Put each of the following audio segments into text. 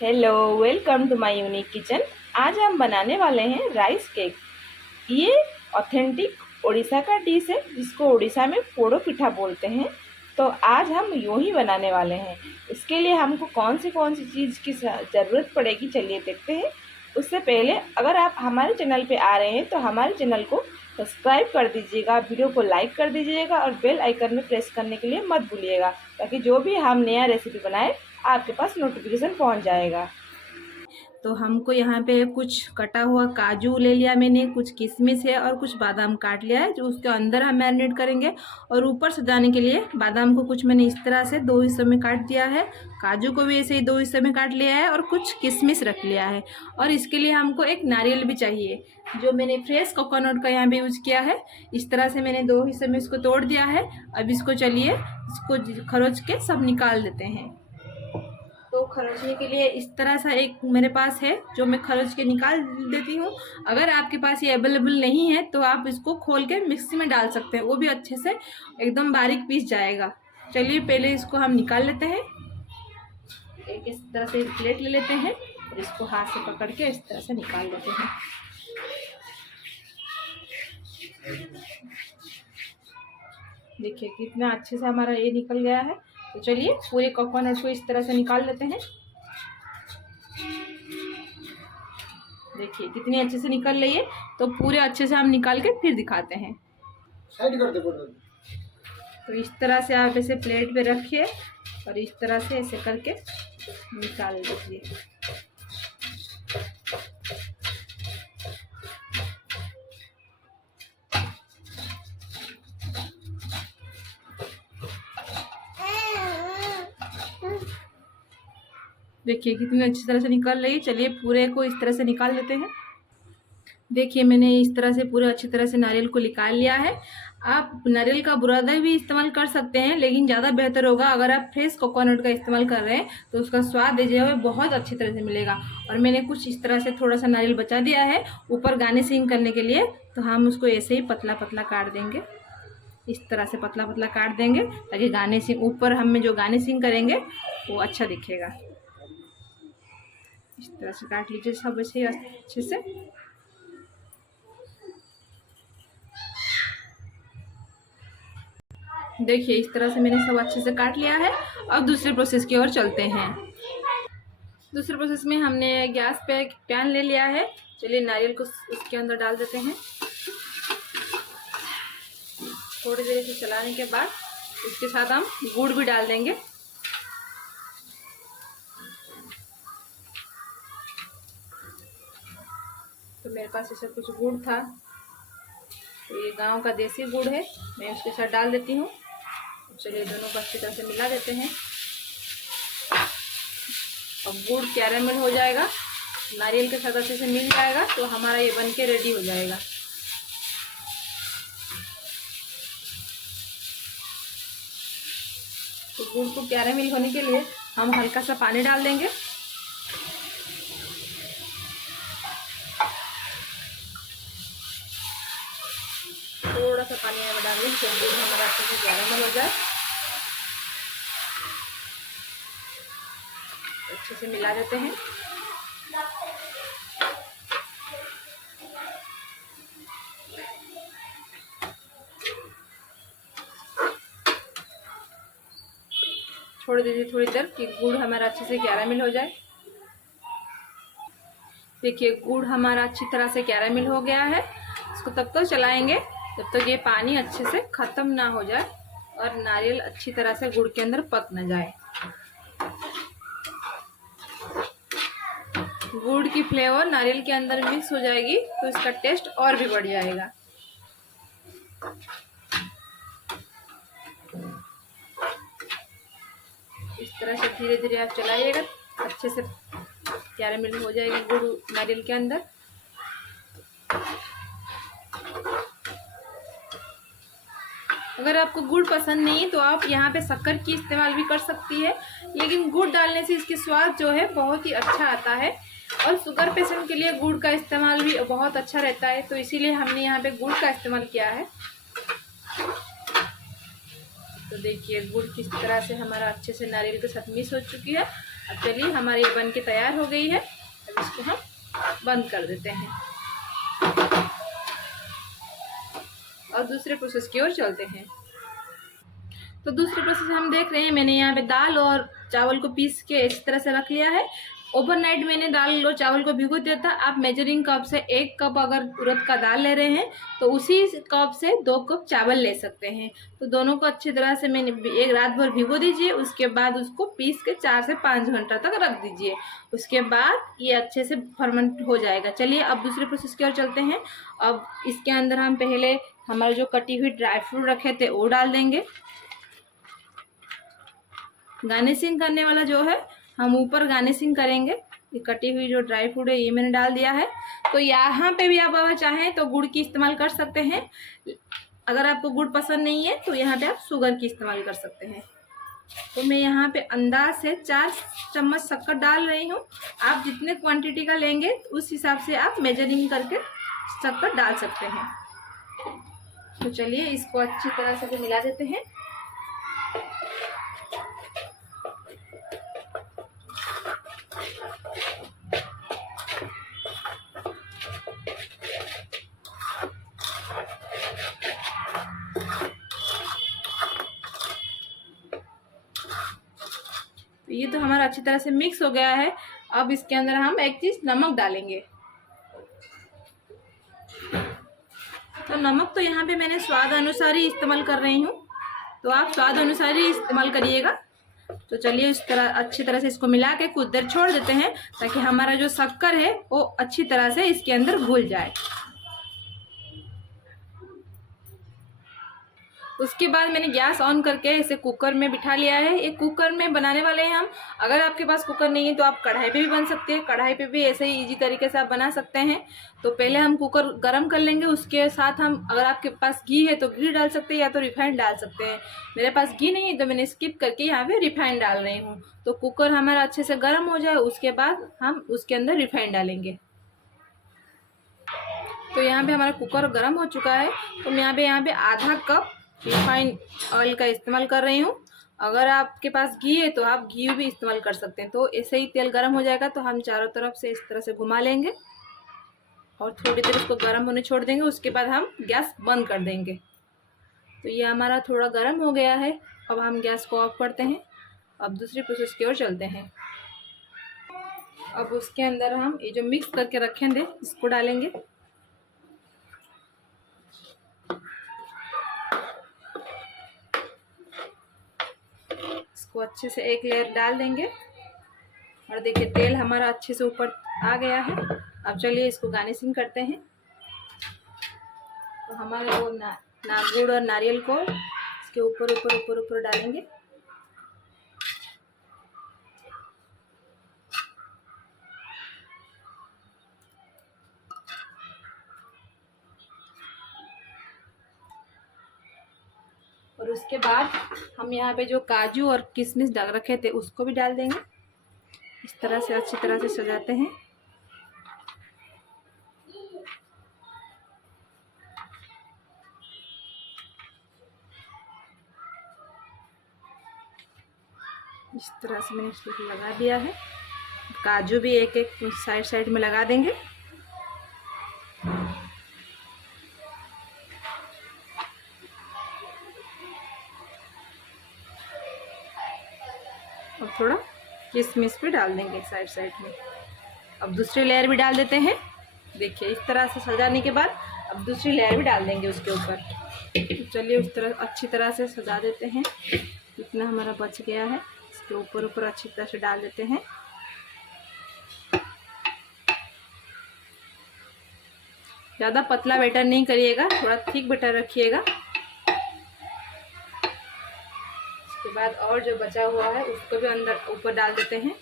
Hello, welcome to my unique kitchen. आज हम बनाने वाले हैं राइस केक। ये ऑथेंटिक उड़ीसा का डिश है जिसको उड़ीसा में पोड़ो पिठा बोलते हैं। तो आज हम यूँ ही बनाने वाले हैं। इसके लिए हमको कौन सी चीज़ की ज़रूरत पड़ेगी, चलिए देखते हैं। उससे पहले अगर आप हमारे चैनल पे आ रहे हैं तो हमारे चैनल को सब्सक्राइब कर दीजिएगा, वीडियो को लाइक कर दीजिएगा और बेल आइकन में प्रेस करने के लिए मत भूलिएगा, ताकि जो भी हम नया रेसिपी बनाए आपके पास नोटिफिकेशन पहुंच जाएगा। तो हमको यहाँ पे कुछ कटा हुआ काजू ले लिया मैंने, कुछ किशमिश है और कुछ बादाम काट लिया है जो उसके अंदर हम मैरिनेट करेंगे। और ऊपर सजाने के लिए बादाम को कुछ मैंने इस तरह से दो हिस्सों में काट दिया है, काजू को भी ऐसे ही दो हिस्सों में काट लिया है और कुछ किशमिश रख लिया है। और इसके लिए हमको एक नारियल भी चाहिए, जो मैंने फ्रेश कोकोनट का यहाँ पे यूज किया है। इस तरह से मैंने दो हिस्से में इसको तोड़ दिया है। अब इसको चलिए इसको खरोच के सब निकाल देते हैं। तो खरोचने के लिए इस तरह सा एक मेरे पास है जो मैं खरोच के निकाल देती हूँ। अगर आपके पास ये अवेलेबल नहीं है तो आप इसको खोल के मिक्सी में डाल सकते हैं, वो भी अच्छे से एकदम बारीक पीस जाएगा। चलिए पहले इसको हम निकाल लेते हैं। एक इस तरह से प्लेट ले लेते हैं और इसको हाथ से पकड़ के इस तरह से निकाल लेते हैं। देखिए कितना अच्छे से हमारा ये निकल गया है। तो चलिए पूरे कोकोनट को इस तरह से निकाल लेते हैं। देखिए कितनी अच्छे से निकल रही है। तो पूरे अच्छे से हम निकाल के फिर दिखाते हैं। साइड कर दे बोलो। तो इस तरह से आप इसे प्लेट पे रखिए और इस तरह से ऐसे करके निकाल दीजिए। देखिए कितनी अच्छी तरह से निकल रही है। चलिए पूरे को इस तरह से निकाल लेते हैं। देखिए मैंने इस तरह से पूरे अच्छी तरह से नारियल को निकाल लिया है। आप नारियल का बुरादा भी इस्तेमाल कर सकते हैं, लेकिन ज़्यादा बेहतर होगा अगर आप फ्रेश कोकोनट का इस्तेमाल कर रहे हैं तो उसका स्वाद जो है बहुत अच्छी तरह से मिलेगा। और मैंने कुछ इस तरह से थोड़ा सा नारियल बचा दिया है ऊपर गार्निशिंग करने के लिए। तो हम उसको ऐसे ही पतला पतला काट देंगे, इस तरह से पतला पतला काट देंगे ताकि गार्निशिंग ऊपर हम जो गार्निशिंग करेंगे वो अच्छा दिखेगा। इस तरह से काट लीजिए सब ऐसे ही अच्छे से। देखिए इस तरह से मैंने सब अच्छे से काट लिया है। अब दूसरे प्रोसेस की ओर चलते हैं। दूसरे प्रोसेस में हमने गैस पे एक पैन ले लिया है। चलिए नारियल को उसके अंदर डाल देते हैं। थोड़ी देर से चलाने के बाद इसके साथ हम गुड़ भी डाल देंगे। तो मेरे पास ऐसा कुछ गुड़ था, तो ये गांव का देसी गुड़ है, मैं उसके साथ डाल देती हूँ। चलिए दोनों को अच्छी तरह से मिला देते हैं। अब गुड़ कैरेमल हो जाएगा, नारियल के साथ अच्छे से मिल जाएगा तो हमारा ये बन के रेडी हो जाएगा। तो गुड़ को कैरेमल होने के लिए हम हल्का सा पानी डाल देंगे। थोड़ा सा पानी में डाल देंगे तो गुड़ हमारा अच्छे से कैरेमल हो जाए। अच्छे से मिला देते हैं। छोड़ दीजिए थोड़ी देर कि गुड़ हमारा अच्छे से कैरामिल हो जाए। देखिए गुड़ हमारा अच्छी तरह से कैरामिल हो गया है। इसको तब तक चलाएंगे जब तक ये पानी अच्छे से ख़त्म ना हो जाए और नारियल अच्छी तरह से गुड़ के अंदर पक न जाए। गुड़ की फ्लेवर नारियल के अंदर मिक्स हो जाएगी तो इसका टेस्ट और भी बढ़ जाएगा। इस तरह से धीरे धीरे आप चलाइएगा, अच्छे से कैरेमल हो जाएगा गुड़ नारियल के अंदर। अगर आपको गुड़ पसंद नहीं तो आप यहाँ पे शक्कर की इस्तेमाल भी कर सकती है, लेकिन गुड़ डालने से इसकी स्वाद जो है बहुत ही अच्छा आता है। और शुगर पेशेंट के लिए गुड़ का इस्तेमाल भी बहुत अच्छा रहता है, तो इसीलिए हमने यहाँ पे गुड़ का इस्तेमाल किया है। तो देखिए गुड़ किस तरह से हमारा अच्छे से नारियल के साथ मिक्स हो चुकी है। अब चलिए हमारी ये बन के तैयार हो गई है। अब इसको हम बंद कर देते हैं और दूसरे प्रोसेस की ओर चलते हैं। तो दूसरे प्रोसेस हम देख रहे हैं, मैंने यहाँ पे दाल और चावल को पीस के इस तरह से रख लिया है। ओवरनाइट मैंने दाल और चावल को भिगो दिया था। आप मेजरिंग कप से 1 कप अगर उड़द का दाल ले रहे हैं तो उसी कप से 2 कप चावल ले सकते हैं। तो दोनों को अच्छी तरह से मैंने एक रात भर भिगो दीजिए। उसके बाद उसको पीस के 4 से 5 घंटा तक रख दीजिए। उसके बाद ये अच्छे से फर्मेंट हो जाएगा। चलिए अब दूसरे प्रोसेस की ओर चलते हैं। अब इसके अंदर हम पहले हमारे जो कटी हुई ड्राई फ्रूट रखे थे वो डाल देंगे। गार्निशिंग करने वाला जो है हम ऊपर गार्निशिंग करेंगे। ये कटी हुई जो ड्राई फ्रूट है ये मैंने डाल दिया है। तो यहाँ पे भी आप अगर चाहें तो गुड़ की इस्तेमाल कर सकते हैं। अगर आपको गुड़ पसंद नहीं है तो यहाँ पे आप शुगर की इस्तेमाल कर सकते हैं। तो मैं यहाँ पे अंदाज से 4 चम्मच शक्कर डाल रही हूँ। आप जितने क्वांटिटी का लेंगे उस हिसाब से आप मेजरिंग करके शक्कर डाल सकते हैं। तो चलिए इसको अच्छी तरह से मिला देते हैं। तो ये तो हमारा अच्छी तरह से मिक्स हो गया है। अब इसके अंदर हम एक चीज नमक डालेंगे। तो नमक तो यहाँ पे मैंने स्वाद अनुसार ही इस्तेमाल कर रही हूँ, तो आप स्वाद अनुसार ही इस्तेमाल करिएगा। तो चलिए इस तरह अच्छी तरह से इसको मिला के कुछ देर छोड़ देते हैं ताकि हमारा जो शक्कर है वो अच्छी तरह से इसके अंदर घुल जाए। उसके बाद मैंने गैस ऑन करके इसे कुकर में बिठा लिया है। एक कुकर में बनाने वाले हैं हम। अगर आपके पास कुकर नहीं है तो आप कढ़ाई पे भी बन सकते हैं। कढ़ाई पे भी ऐसे ही इजी तरीके से आप बना सकते हैं। तो पहले हम कुकर गरम कर लेंगे। उसके साथ हम, अगर आपके पास घी है तो घी डाल सकते हैं या तो रिफाइंड डाल सकते हैं। मेरे पास घी नहीं है तो मैंने स्किप करके यहाँ पे रिफाइंड डाल रही हूँ। तो कुकर हमारा अच्छे से गर्म हो जाए उसके बाद हम उसके अंदर रिफाइंड डालेंगे। तो यहाँ पे हमारा कुकर गर्म हो चुका है। तो मैं यहाँ पे आधा कप रिफाइंड ऑयल का इस्तेमाल कर रही हूँ। अगर आपके पास घी है तो आप घी भी इस्तेमाल कर सकते हैं। तो ऐसे ही तेल गर्म हो जाएगा तो हम चारों तरफ से इस तरह से घुमा लेंगे और थोड़ी देर इसको गर्म होने छोड़ देंगे। उसके बाद हम गैस बंद कर देंगे। तो ये हमारा थोड़ा गर्म हो गया है। अब हम गैस को ऑफ करते हैं। अब दूसरी प्रोसेस की ओर चलते हैं। अब उसके अंदर हम ये जो मिक्स करके रखे थे इसको डालेंगे। इसको अच्छे से एक लेयर डाल देंगे और देखिए तेल हमारा अच्छे से ऊपर आ गया है। अब चलिए इसको गार्निशिंग करते हैं। तो हमारे वो गुड़ और नारियल को इसके ऊपर ऊपर ऊपर ऊपर डालेंगे। और उसके बाद हम यहाँ पे जो काजू और किशमिश डाल रखे थे उसको भी डाल देंगे। इस तरह से अच्छी तरह से सजाते हैं। इस तरह से मैंने इसको लगा दिया है। काजू भी एक एक साइड साइड में लगा देंगे। और थोड़ा किशमिश भी डाल देंगे साइड साइड में। अब दूसरी लेयर भी डाल देते हैं। देखिए इस तरह से सजाने के बाद अब दूसरी लेयर भी डाल देंगे उसके ऊपर। तो चलिए उस तरह अच्छी तरह से सजा देते हैं। इतना हमारा बच गया है इसके ऊपर ऊपर अच्छी तरह से डाल देते हैं। ज़्यादा पतला बैटर नहीं करिएगा, थोड़ा थिक बैटर रखिएगा। उसके बाद और जो बचा हुआ है उसको भी अंदर ऊपर डाल देते हैं।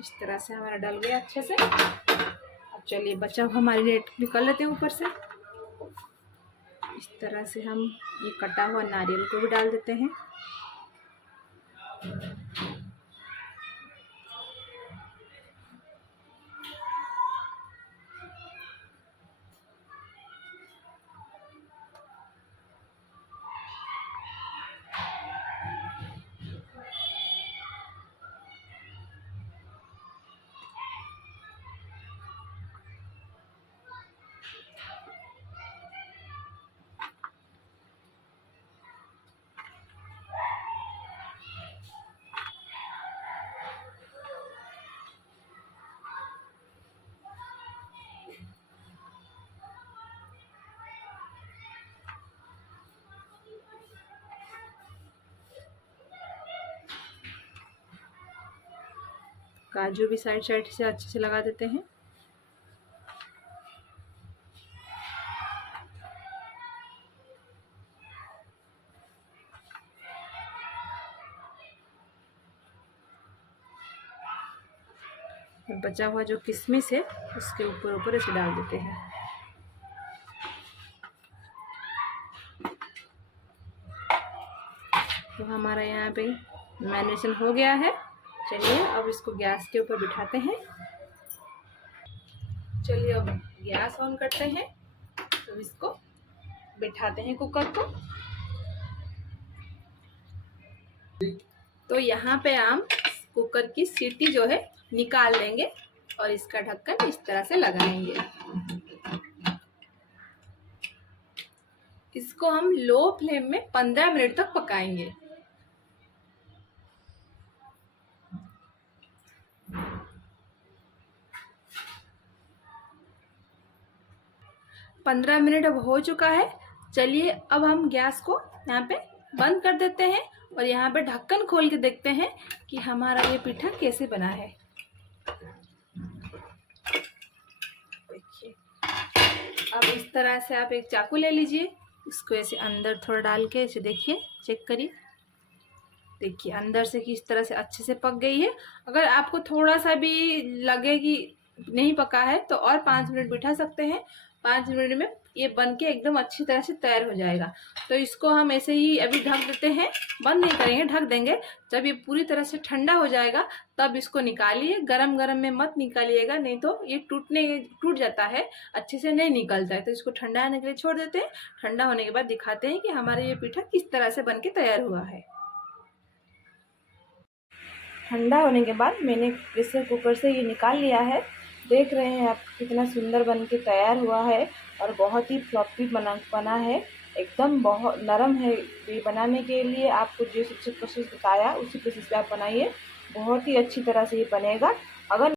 इस तरह से हमारा डल गया अच्छे से। अब चलिए बचा हुआ हमारी रेट भी कर लेते हैं ऊपर से। इस तरह से हम ये कटा हुआ नारियल को भी डाल देते हैं। काजू भी साइड साइड से अच्छे से लगा देते हैं। बचा हुआ जो किशमिश है उसके ऊपर ऊपर इसे डाल देते हैं। तो हमारा यहाँ पे मैरिनेशन हो गया है। चलिए अब इसको गैस के ऊपर बिठाते हैं। चलिए अब गैस ऑन करते हैं, तो इसको बिठाते हैं कुकर को। तो यहाँ पे हम कुकर की सीटी जो है निकाल लेंगे और इसका ढक्कन इस तरह से लगाएंगे। इसको हम लो फ्लेम में 15 मिनट तक पकाएंगे। पंद्रह मिनट अब हो चुका है। चलिए अब हम गैस को यहाँ पे बंद कर देते हैं और यहाँ पे ढक्कन खोल के देखते हैं कि हमारा ये पीठा कैसे बना है। देखिए, अब इस तरह से आप एक चाकू ले लीजिए, इसको ऐसे अंदर थोड़ा डाल के ऐसे देखिए, चेक करिए। देखिए अंदर से किस तरह से अच्छे से पक गई है। अगर आपको थोड़ा सा भी लगे कि नहीं पका है तो और 5 मिनट बिठा सकते हैं। 5 मिनट में ये बन के एकदम अच्छी तरह से तैयार हो जाएगा। तो इसको हम ऐसे ही अभी ढक देते हैं, बंद नहीं करेंगे, ढक देंगे। जब ये पूरी तरह से ठंडा हो जाएगा तब इसको निकालिए। गरम गरम में मत निकालिएगा, नहीं तो ये टूट जाता है, अच्छे से नहीं निकलता है। तो इसको ठंडा होने के लिए छोड़ देते हैं। ठंडा होने के बाद दिखाते हैं कि हमारा ये पीठा किस तरह से बन के तैयार हुआ है। ठंडा होने के बाद मैंने प्रेशर कुकर से ये निकाल लिया है। देख रहे हैं आप कितना सुंदर बन के तैयार हुआ है और बहुत ही फ्लॉपी बना है, एकदम बहुत नरम है। ये बनाने के लिए आपको जो सबसे प्रोसेस बताया उसी प्रोसेस पे आप बनाइए, बहुत ही अच्छी तरह से ये बनेगा। अगर